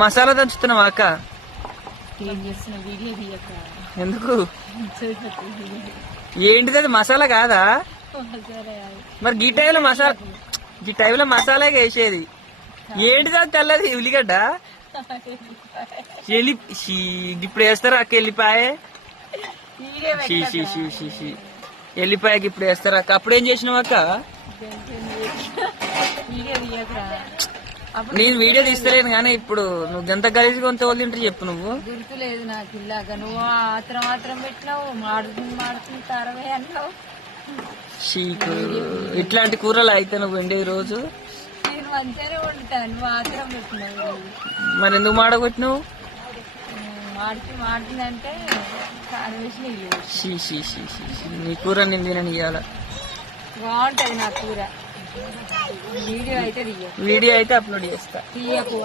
మసాలా దంచుతున్నావా అక్క? ఏం చేస్తున్నా వీడియో తీయక. ఎందుకు? ఏంటిది అది? మసాలా కాదా? మరి గీ టైంలో మసాలా వేసేది ఏంటిది? అది తెల్లది ఉల్లిగడ్డ. ఇప్పుడు వేస్తారా అక్క ఎల్లిపాయ? ఎల్లిపాయకి ఇప్పుడు వేస్తారా అక్క? అప్పుడు ఏం చేసినావు అక్క? నేను వీడియో తీస్తలేను కానీ ఇప్పుడు నువ్వు ఎంత గలీజ్గా కొంత వదిలింటే చెప్పు. నువ్వు గుర్తులేదు నాకు ఇలాగా. నువ్వు మాత్రం పెట్టినావు, మాడుతుంది తరవే అన్నావు. ఇట్లాంటి కూరలు అయితే నువ్వు ఉండేది రోజు. నేను మంచిగానే వండుతాను, మాత్రం పెట్టినావు. మరి ఎందుకు మాడగొట్టినావు? మాడుతుందంటే నీ కూర నేను తిననియాల. బాగుంటది నా కూర. వీడియో అయితే అప్లోడ్ చేస్తా. తీయకు.